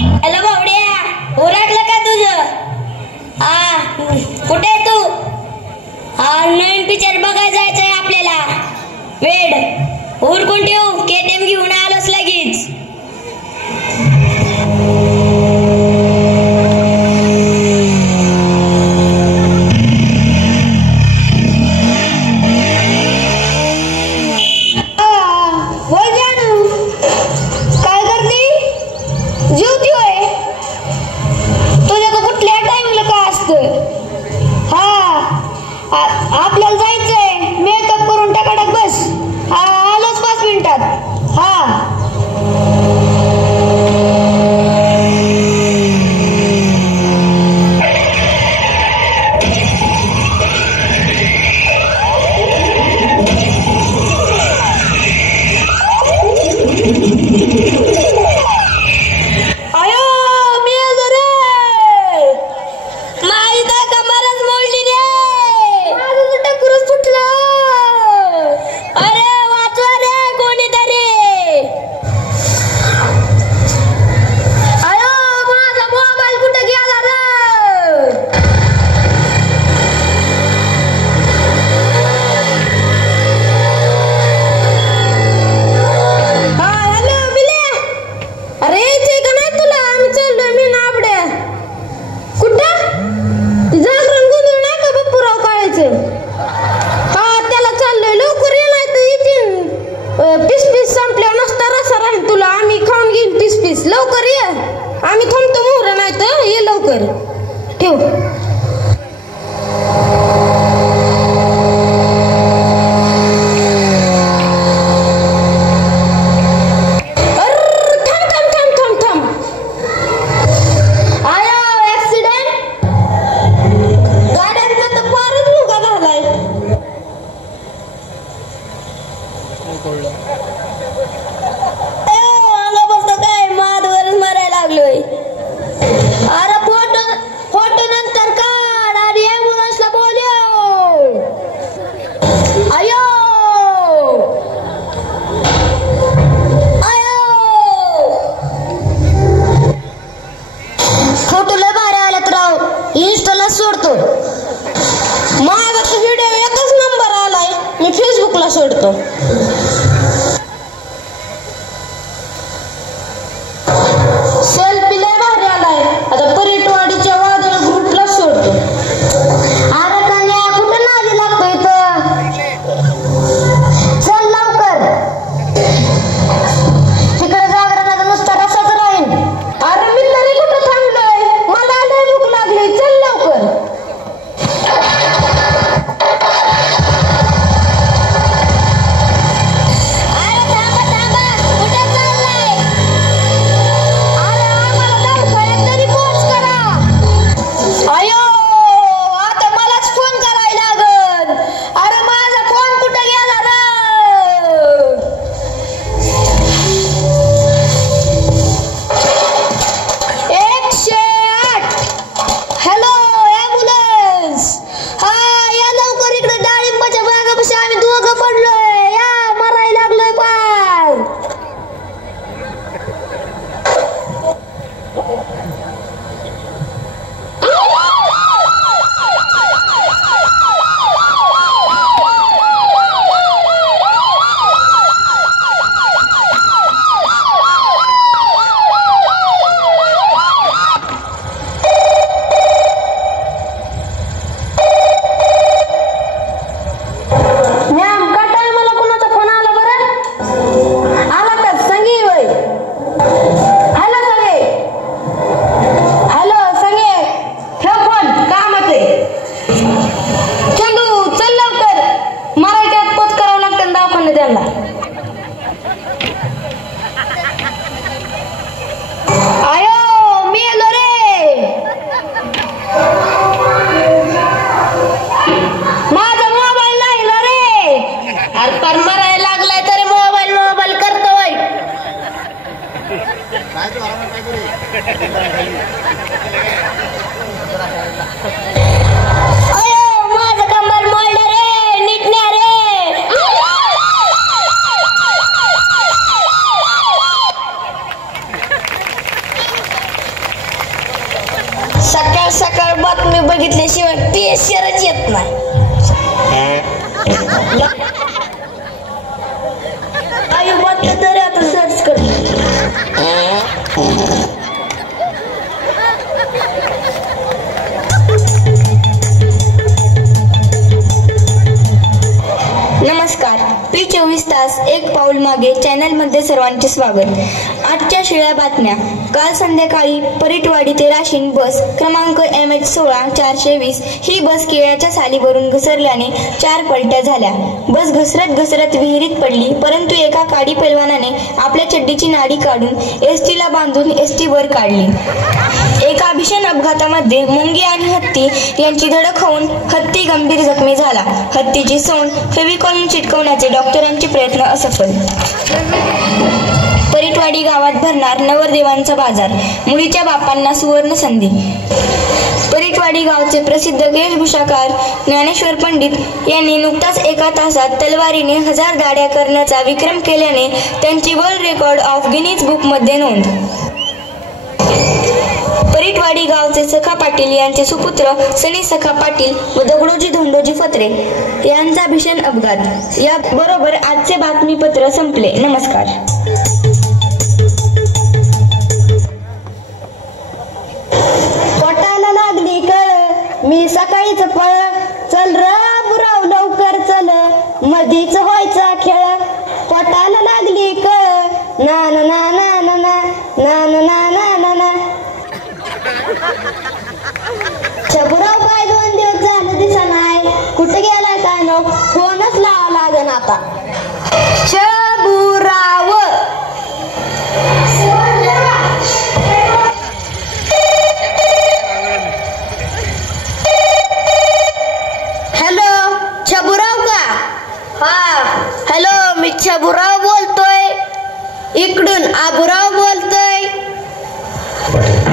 Hello भावड्या, ओरडलं का तुझं? कुठे आहे तू? नवीन पिक्चर बघायला जायचंय आपल्याला. वेड उरकून ठेव, केटीएम घेऊन आलोच लगेच. आपल्याला जायचंय, मेकअप करून टाकाडक बस. आलोच 5 मिनिटात. लवकर ये, आम्ही थांबतो. मोहरा नाही तर ये लवकर. ठेव. इंस्टाला सोडतो. माझा व्हिडिओ एकच नंबर आलाय, मी फेसबुकला सोडतो. सेल्फी लय भारी आलाय, आता पर्यटवाडीच्या वादळ ग्रुपला सोडतो. अरे कन्या, कुठं नादी लागतोय तर? चल लवकर, तिकडे जागरणाचा नुसता रसाच राहील. अरे मी तरी कुठं थांबलोय, मला लय भूक लागली. चल लवकर. मागितल्याशिवाय पेशरच येत नाही. आयुष्यात तरी आता सर्च कर. नमस्कार. P24 तास एक पाऊल मागे चॅनलमध्ये सर्वांचे स्वागत. आजच्या शिळ्या बातम्या. काल संध्याकाळी परिटवाडी ते राशीन बस क्रमांक MH16-420 ही बस केळ्याच्या सालीवरून घसरल्याने 4 पलट्या झाल्या. बस घसरत घसरत विहिरीत पडली, परंतु एका काडी पैलवानाने आपल्या चड्डीची नाडी काढून एसटीला बांधून एसटी वर काढली. एका भीषण अपघातामध्ये मुंगी आणि हत्ती यांची धडक होऊन हत्ती गंभीर जखमी झाला. हत्तीची सोंड फेविकॉल चिटकवण्याचे डॉक्टरांचे प्रयत्न असफल. परिटवाडी गावात भरणार नवरदेवांचा बाजार, मुलीच्या बापांना सुवर्ण संधी. परिटवाडी गावचे प्रसिद्ध वेशभूषाकार ज्ञानेश्वर पंडित यांनी नुकताच एका तासात तलवारीने 1000 दाढ्या करण्याचा विक्रम केल्याने त्यांची world record of Guinness book मध्ये नोंद. परिटवाडी गावचे सखा पाटील यांचे सुपुत्र सनी सखा पाटील व दगडोजी धोंडोजी फत्रे यांचा भीषण अपघात. या बरोबर आजचे बातमीपत्र संपले. नमस्कार. पोटाला लागली कळ, मी सकाळीच पळ, चल राबुराव लवकर चल, मधीच व्हायचा खेळ. पोटाला लागली कळ, ना ना ना ना ना ना ना ना ना ना ना. शबुराव काय 2 दिवस झालं दिसा नाही, कुठे गेलाय काय नो, फोनच लावा लागन आता. शबुराव हॅलो, शबुराव का? हा हॅलो, मी शबुराव बोलतोय. इकडून आबुराव बोलतोय.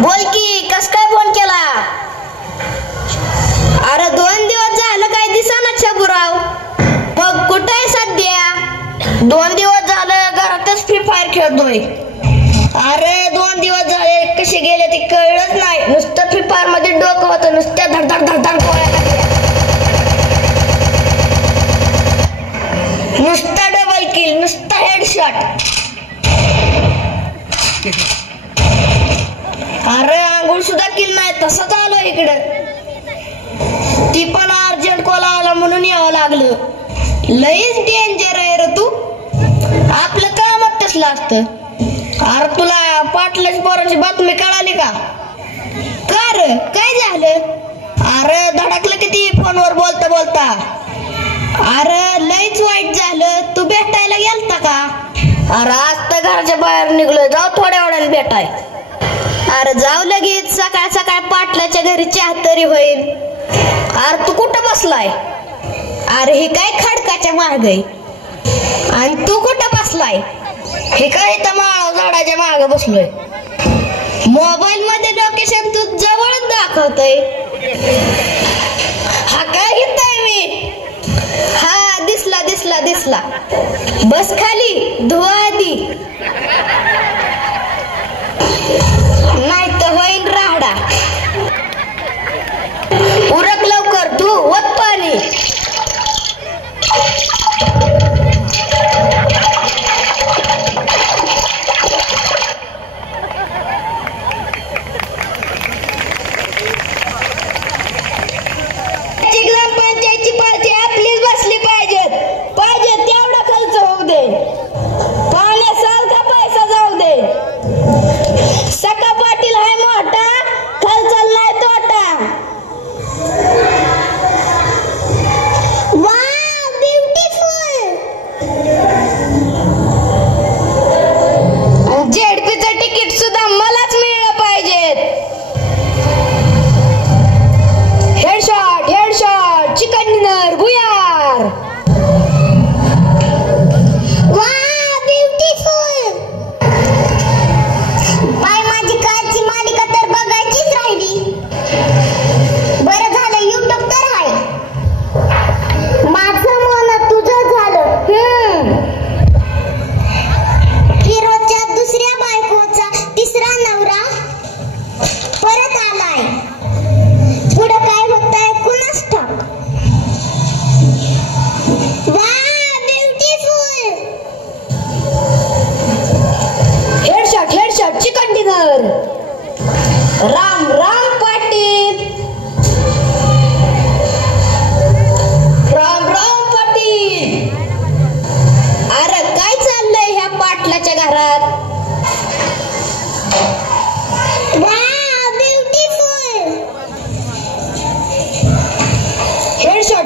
बोल की, कस काय फोन केला? अरे 2 दिवस झालं काय दिसाना शबुराव. मग कुठे आहे सध्या? 2 दिवस झालं घरातच फ्री फायर खेळतोय. अरे 2 दिवस झाले कसे गेले ते कळलंच नाही. नुसतं फ्री फायर मध्ये डोकं होतं, नुसत्या धडधड धडधड गोळ्या लागल्या. नुसता डबल किल, नुसता हेडशॉट. अरे आंघोळ सुद्धा किल नाही, तसंच आलो इकडं. ती पण अर्जंट कॉल आला म्हणून यावं लागलं. लईच डेंजर आहे रे तू. आपलं कामच तसलं असतं. अरे तुला पाटलाची पोरांची बातमी कळाली का? का रे, काय झालं? अरे धडकलं किती फोनवर बोलता बोलता. अरे लईच वाईट झालं. तू भेटायला गेलता का? अरे आज तर घराच्या बाहेर निघलोय, जाऊ थोड्या वेळाने भेटाय. अरे जाऊ लगेच, सकाळ सकाळ पाटलाच्या घरी चहा तरी होईल. अरे तू कुठं बसलाय? अरे हे काय खडकाच्या माग आहे. आणि तू कुठं बसलाय? हे काय तर माळव झाडाच्या माग बसलोय. मोबाईल मध्ये लोकेशन तू जवळच दाखवतोय. हा काय घेताय मी? हा दिसला दिसला दिसला. बस खाली, धुवा आधी, नाही तर होईल राहडा. उरक लवकर, तू वत पाणी. ग्रामपंचायतची पार्टी आपलीच बसली पाहिजे तेवढा खर्च होऊ दे. पाण्यासारखा पैसा राम राम पाटील. राम राम पाटील. अरे काय चाललंय ह्या पाटलाच्या घरात?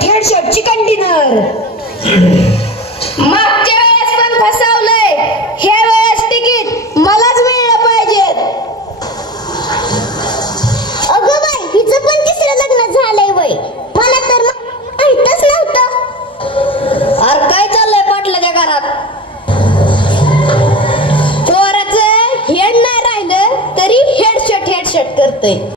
Headshot chicken dinner. मागच्या वेळेस पण फसवलंय, ह्या वेळेस तिकीट मलाच मिळलं पाहिजे. अगं बाई, हिचं पण तिसरं लग्न झालंय वय, मला तर माहितच नव्हतं. अरे काय चाललंय पाटलाच्या घरात? पोराचं हेड नाही राहिलं तरी हेडशॉट करतय.